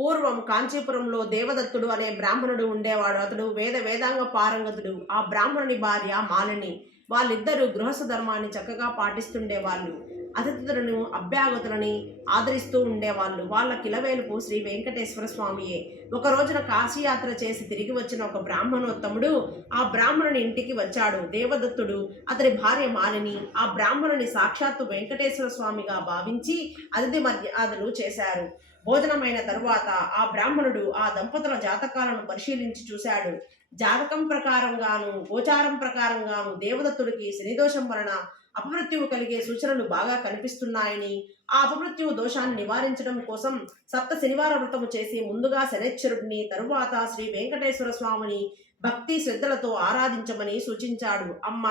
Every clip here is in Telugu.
పూర్వం కాంచీపురంలో దేవదత్తుడు అనే బ్రాహ్మణుడు ఉండేవాడు. అతడు వేదాంగ పారంగతుడు. ఆ బ్రాహ్మణుని భార్య మాలిని. వాళ్ళిద్దరూ గృహస్థ ధర్మాన్ని చక్కగా పాటిస్తుండేవాళ్ళు. అతిథులను అభ్యాగతులని ఆదరిస్తూ ఉండేవాళ్ళు. వాళ్ళ కిలవేలుపు శ్రీ వెంకటేశ్వర స్వామియే. ఒక రోజున కాశీయాత్ర చేసి తిరిగి వచ్చిన ఒక బ్రాహ్మణోత్తముడు ఆ బ్రాహ్మణుని ఇంటికి వచ్చాడు. దేవదత్తుడు అతని భార్య మాలిని ఆ బ్రాహ్మణుని సాక్షాత్తు వెంకటేశ్వర స్వామిగా భావించి అతిథి మర్యాదలు చేశారు. భోజనమైన తరువాత ఆ బ్రాహ్మణుడు ఆ దంపతుల జాతకాలను పరిశీలించి చూశాడు. జాతకం ప్రకారంగాను గోచారం ప్రకారంగాను దేవదత్తుడికి శనిదోషం వలన అపమృత్యువు కలిగే సూచనలు బాగా కనిపిస్తున్నాయని, ఆ అపమృత్యువు దోషాన్ని నివారించడం కోసం సప్త శనివార వ్రతము చేసి ముందుగా శనైశ్వరుడిని, తరువాత శ్రీ వెంకటేశ్వర స్వామిని భక్తి శ్రద్ధలతో ఆరాధించమని సూచించాడు. అమ్మ,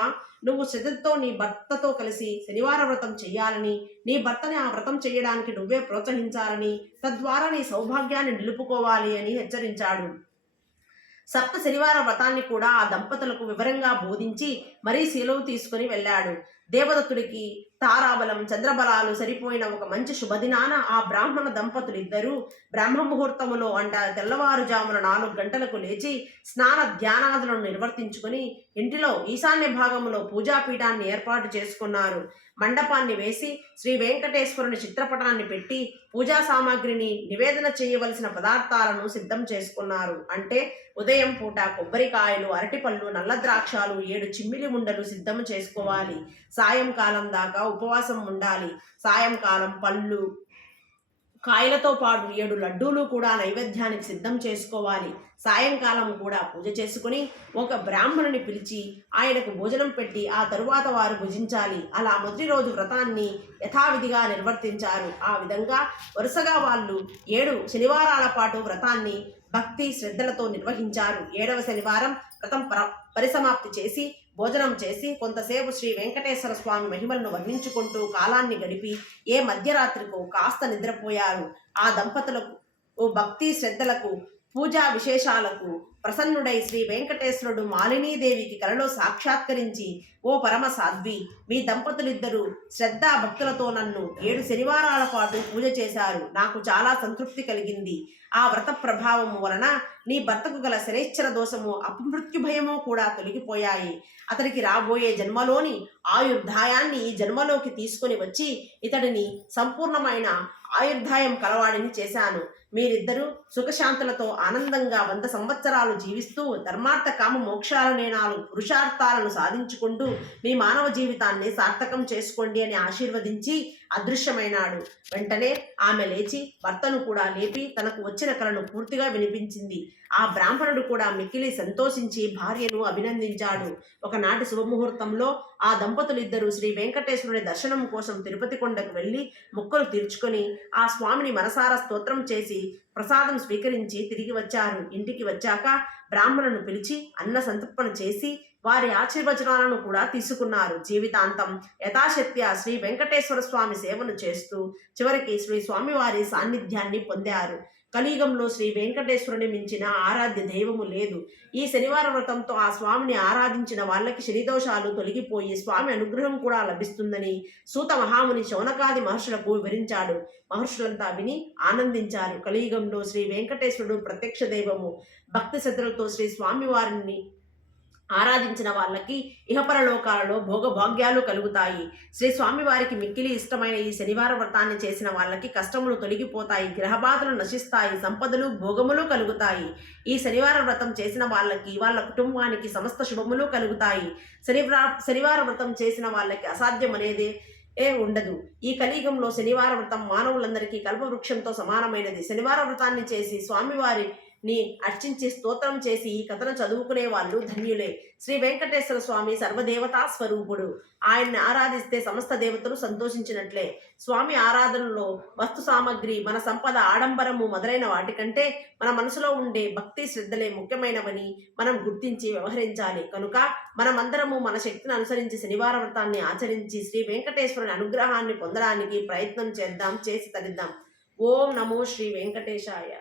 నువ్వు శ్రద్ధతో నీ భర్తతో కలిసి శనివార వ్రతం చెయ్యాలని, నీ భర్తని ఆ వ్రతం చేయడానికి నువ్వే ప్రోత్సహించాలని, తద్వారా నీ సౌభాగ్యాన్ని నిలుపుకోవాలి అని హెచ్చరించాడు. సప్త శనివార వ్రతాన్ని కూడా ఆ దంపతులకు వివరంగా బోధించి మరీ సెలవు తీసుకుని వెళ్ళాడు. దేవదత్తుడికి తారాబలం చంద్రబలాలు సరిపోయిన ఒక మంచి శుభదినాన ఆ బ్రాహ్మణ దంపతులిద్దరూ బ్రహ్మ ముహూర్తములో తెల్లవారుజామున 4 గంటలకు లేచి స్నాన ధ్యానాదులను నిర్వర్తించుకుని ఇంటిలో ఈశాన్య భాగంలో పూజాపీఠాన్ని ఏర్పాటు చేసుకున్నారు. మండపాన్ని వేసి శ్రీ వెంకటేశ్వరుని చిత్రపటాన్ని పెట్టి పూజా సామాగ్రిని నివేదన చేయవలసిన పదార్థాలను సిద్ధం చేసుకున్నారు. అంటే ఉదయం పూట కొబ్బరికాయలు, అరటిపళ్ళు, నల్ల ద్రాక్షాలు, 7 చిమ్మిలి ఉండలు సిద్ధం చేసుకోవాలి. సాయంకాలం దాకా ఉపవాసం ఉండాలి. సాయంకాలం పళ్ళు కాయలతో పాటు 7 లడ్డూలు కూడా నైవేద్యానికి సిద్ధం చేసుకోవాలి. సాయంకాలం కూడా పూజ చేసుకుని ఒక బ్రాహ్మణుని పిలిచి ఆయనకు భోజనం పెట్టి ఆ తరువాత వారు భుజించాలి. అలా మొదటి రోజు వ్రతాన్ని యథావిధిగా నిర్వర్తించారు. ఆ విధంగా వరుసగా వాళ్ళు 7 శనివారాల పాటు వ్రతాన్ని భక్తి శ్రద్ధలతో నిర్వహించారు. 7వ శనివారం వ్రతం పరిసమాప్తి చేసి భోజనం చేసి కొంతసేపు శ్రీ వెంకటేశ్వర స్వామి మహిమలను వర్ణించుకుంటూ కాలాన్ని గడిపి ఏ మధ్యరాత్రికో కాస్త నిద్రపోయారు. ఆ దంపతులకు భక్తి శ్రద్ధలకు పూజా విశేషాలకు ప్రసన్నుడై శ్రీ వెంకటేశ్వరుడు మాలినీదేవికి కలలో సాక్షాత్కరించి, ఓ పరమ సాధ్వి, మీ దంపతులిద్దరూ శ్రద్ధా భక్తులతో నన్ను 7 శనివారాల పాటు పూజ చేశారు. నాకు చాలా సంతృప్తి కలిగింది. ఆ వ్రత ప్రభావము వలన నీ భర్తకు గల శనైశ్చర దోషము, అపమృత్యు భయము కూడా తొలగిపోయాయి. అతనికి రాబోయే జన్మలోని ఆయుర్దాయాన్ని ఈ జన్మలోకి తీసుకొని వచ్చి ఇతడిని సంపూర్ణమైన ఆయుర్దాయం కలవాడిని చేశాను. మీరిద్దరూ సుఖశాంతులతో ఆనందంగా 100 సంవత్సరాలు జీవిస్తూ ధర్మార్థ కామ మోక్షాలనే 4 పురుషార్థాలను సాధించుకుంటూ మీ మానవ జీవితాన్ని సార్థకం చేసుకోండి అని ఆశీర్వదించి అదృశ్యమైనాడు. వెంటనే ఆమె లేచి భర్తను కూడా లేపి తనకు వచ్చిన కలను పూర్తిగా వినిపించింది. ఆ బ్రాహ్మణుడు కూడా మిక్కిలి సంతోషించి భార్యను అభినందించాడు. ఒకనాటి శుభముహూర్తంలో ఆ దంపతులిద్దరూ శ్రీ వెంకటేశ్వరుని దర్శనం కోసం తిరుపతి కొండకు వెళ్ళి మొక్కులు తీర్చుకొని ఆ స్వామిని మనసారా స్తోత్రం చేసి ప్రసాదం స్వీకరించి తిరిగి వచ్చారు. ఇంటికి వచ్చాక బ్రాహ్మణులను పిలిచి అన్న సంతర్పణ చేసి వారి ఆశీర్వచనాలను కూడా తీసుకున్నారు. జీవితాంతం యథాశక్తి శ్రీ వెంకటేశ్వర స్వామి సేవను చేస్తూ చివరికి శ్రీ స్వామివారి సాన్నిధ్యాన్ని పొందారు. కలియుగంలో శ్రీ వెంకటేశ్వరుని మించిన ఆరాధ్య దైవము లేదు. ఈ శనివార వ్రతంతో ఆ స్వామిని ఆరాధించిన వాళ్ళకి శనిదోషాలు తొలగిపోయి స్వామి అనుగ్రహం కూడా లభిస్తుందని సూత మహాముని శౌనకాది మహర్షులకు వివరించాడు. మహర్షులంతా విని ఆనందించారు. కలియుగంలో శ్రీ వెంకటేశ్వరుడు ప్రత్యక్ష దైవము. భక్తి శ్రద్ధలతో శ్రీ స్వామివారిని ఆరాధించిన వాళ్ళకి ఇహపరలోకాలలో భోగభాగ్యాలు కలుగుతాయి. శ్రీ స్వామివారికి మిక్కిలి ఇష్టమైన ఈ శనివార వ్రతాన్ని చేసిన వాళ్ళకి కష్టములు తొలగిపోతాయి, గ్రహబాధలు నశిస్తాయి, సంపదలు భోగములు కలుగుతాయి. ఈ శనివార వ్రతం చేసిన వాళ్ళకి వాళ్ళ కుటుంబానికి సమస్త శుభములు కలుగుతాయి. శనివార వ్రతం చేసిన వాళ్ళకి అసాధ్యం అనేది ఉండదు. ఈ కలియుగంలో శనివార వ్రతం మానవులందరికీ కల్పవృక్షంతో సమానమైనది. శనివార వ్రతాన్ని చేసి స్వామివారిని అర్చించి స్తోత్రం చేసి ఈ కథను చదువుకునే వాళ్ళు ధన్యులే. శ్రీ వెంకటేశ్వర స్వామి సర్వదేవతా స్వరూపుడు. ఆయన్ని ఆరాధిస్తే సమస్త దేవతలు సంతోషించినట్లే. స్వామి ఆరాధనలో వస్తు సామగ్రి, మన సంపద, ఆడంబరము మొదలైన వాటికంటే మన మనసులో ఉండే భక్తి శ్రద్ధలే ముఖ్యమైనవని మనం గుర్తించి వ్యవహరించాలి. కనుక మనమందరము మన శక్తిని అనుసరించి శనివార వ్రతాన్ని ఆచరించి శ్రీ వెంకటేశ్వరుని అనుగ్రహాన్ని పొందడానికి ప్రయత్నం చేద్దాం, చేసి తరిద్దాం. ఓం నమో శ్రీ వెంకటేశాయ.